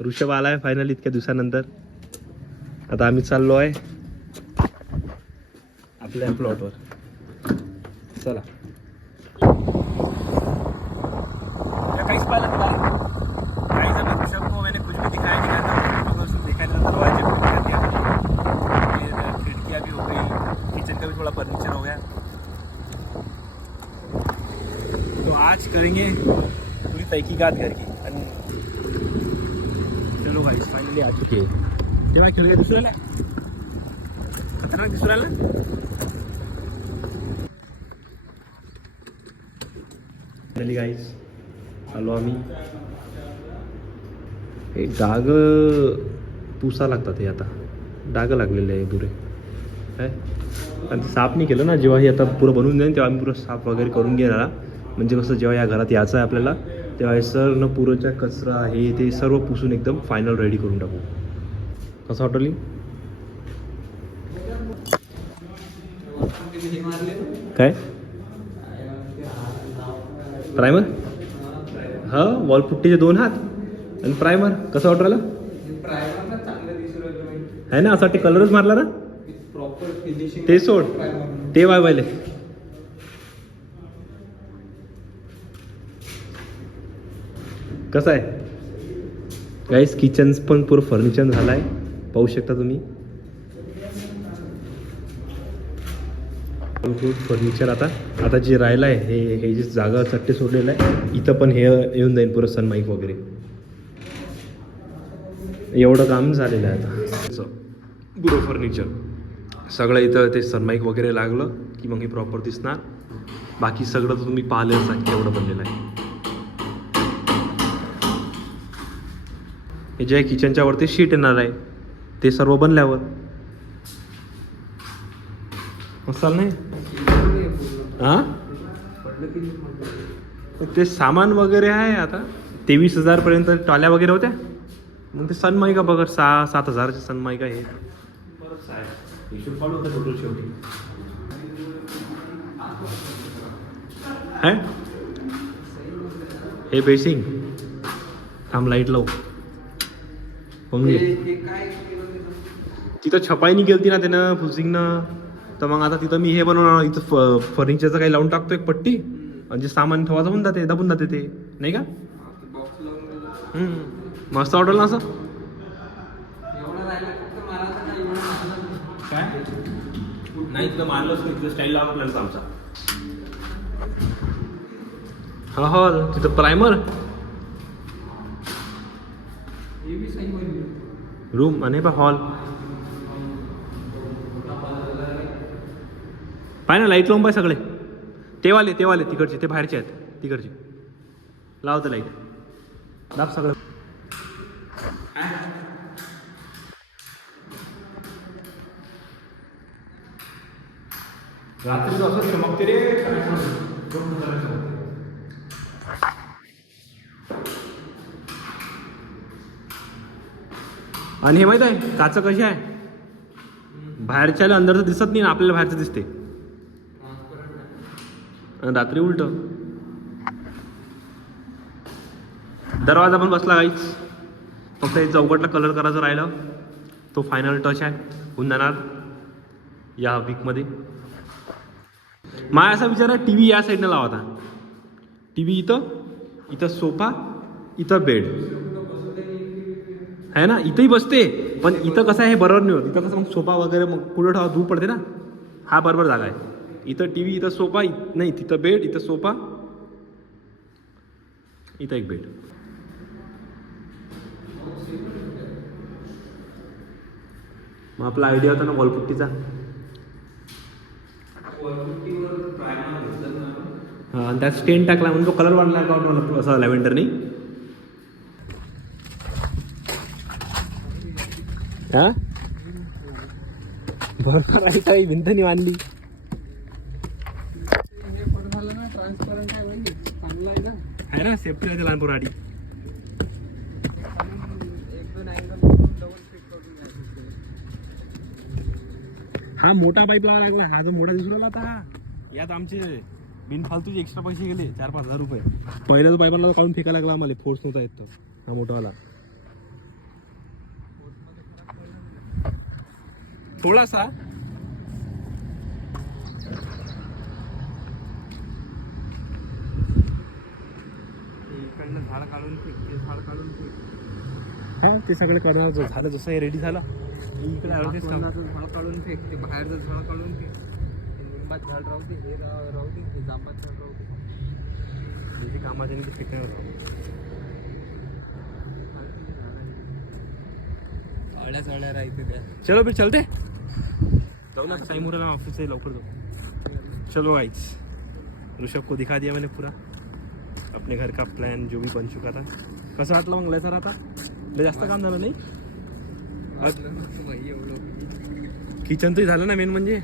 ऋषभ आलाय फायनल इतक्या दिवसानंतर. आता आम्ही चाललो आहे आपल्या प्लॉटवर. चला. काहीच पाहिलं तुला काही जण ऋषभ को मैंने कुछ भी दिखाया नहीं था. दिखाया दरवाजे को दिखा दिया, खिड़कियाँ भी हो गई, किचन का भी थोड़ा फर्नीचर हो गया. तो आज करेंगे पूरी तहकीकात घर की. चलो गाइस फाइनली आ चुके हैं. तेव्हा खेळ दिसून राहिला, खतरनाक दिसून राहिला. फायनली गाइस आलो आम्ही. हे डाग पुसा लागतात. हे आता डाग लागलेले आहे पुरे काय. आणि ते साफ नाही केलं ना. जेव्हा हे आता पुरं बनवून जाईल तेव्हा आम्ही पुरं साफ वगैरे करून घेणार. म्हणजे कसं जेव्हा या घरात यायचं आहे आपल्याला तेव्हा हे सर पुरंच्या कचरा हे ते सर्व पुसून एकदम फायनल रेडी करून टाकू. कसं वाटली काय प्रायमर? हा वॉलपुट्टीचे 2 हात आणि प्रायमर. कसं वाटू राहिलं आहे ना. असं वाटते कलरच मारला ना. ते सोड ते वायवायले. कसं आहे गाईस. किचन पण पुरं फर्निचर झालं आहे, पाहू शकता तुम्ही. फर्निचर आता जे राहिलं आहे हे जे जागा चट्टे सोडलेलं आहे इथं पण हे येऊन जाईल पुरं सनमाईक वगैरे. एवढं काम झालेलं आहे आता. पुरं फर्निचर सगळं इथं ते सनमाईक वगैरे लागलं की मग हे प्रॉपर दिसणार. बाकी सगळं तर तुम्ही पाहिलंच आहे एवढं बनलेलं आहे. हे जे किचनच्या वरती शीट येणार आहे ते सर्व बनल्यावर मसाला नाही. हां ते सामान वगैरे आहे. आता 23,000 पर्यंत टॉल्या वगैरे होत्या. मग ते सनमाईका बघा 6-7 हजाराचे सनमाईका हे बरंच आहे. हिशोब काढू होतं टोटल शेवटी है. हे बेसिंग थांब लाईट लावू. तिथं छपाई नाही गेलती ना त्यानं फुसिंगनं. तर मग आता तिथं मी हे बनवणार. इथं फर्निचरचं काही लावून टाकतो एक पट्टी आणि जे सामान ठेवायचं होऊन जाते दबून जाते ते नाही का. मस्त ऑर्डर ना असं काय नाही. तिथं मारलंच नाही. तिथं स्टाईल लावा आपल्याला आमचा. हा हॉल तिथं प्रायमर रूम आणि बा हॉल. पाय ना लाईट लावून पाय सगळे. तेवाले तिकडचे ते बाहेरचे आहेत तिकडचे. लावतं लाईट दाब सगळं. रात्री असं चमकते रे. आणि हे माहित आहे काचं कशी आहे. बाहेरच्याला अंदरचं दिसत नाही ना, आपल्याला बाहेरचं दिसते. रात्री उलट. दरवाजा पण बसला गाईच. फक्त चौकटला कलर करायचं राहिलं. तो फायनल टच आहे होऊन जाणार या वीकमध्ये. माझा असा विचार आहे टी व्ही या साईडनं लावा. आता टी व्ही इथं सोफा इथं बेड आहे ना. इथंही बसते पण इथं कसं आहे हे बरोबर नाही होत. इथं कसं मग सोफा वगैरे मग पुढे ठेवा धूळ पडते ना. हा बरोबर जागा आहे. इथं टी व्ही इथं सोफा नाही. तिथं बेड इथं सोफा इथं एक बेड. मग आपला आयडिया होता ना वॉलपुट्टीचा. हां त्यात स्टेन टाकला म्हणून तो कलर वाढला का असा लॅव्हेंडर नाही. हा बरोबर आहे. काही भिंत नाही बांधली. आहे ना सेफ्टी आहे लहान पोराडी. हा मोठा पाईप लागला. हा जो मोठा दिसून आला आता. हा यात आमचे बिनफालतूचे एक्स्ट्रा पैसे गेले 4-5 हजार रुपये. पहिल्याच पाईपाला काढून फेकायला लागला आम्हाला. फोर्स नव्हता येत. हा मोठावाला थोडासा इकडनं झाड काढून फेक, ते झाड काढून फेक. हा ते सगळं करणार झालं, जसं हे रेडी झालं इकडे आलो तेच काम. जास्वंदाचं झाड काढून फेक, ते बाहेरचं झाड काढून फेक. ते लिंबाचं झाड राहू दे, हे राहू दे, हे जांबाचं झाड राहू दे. जे कामाचे नाही ते फेकणार राहू. अळ्या राहते त्या. चलो फिर चलते जाओ ना, टाइम हो रहा है ऑफिस से, लवकर जाओ. चलो गाइस, ऋषभ को दिखा दिया मैंने पूरा अपने घर का प्लान जो भी बन चुका था. कसं वाटलं मग लय सर आता लय जास्त काम झालं नाही. एवढं किचन तरी झालं ना मेन म्हणजे.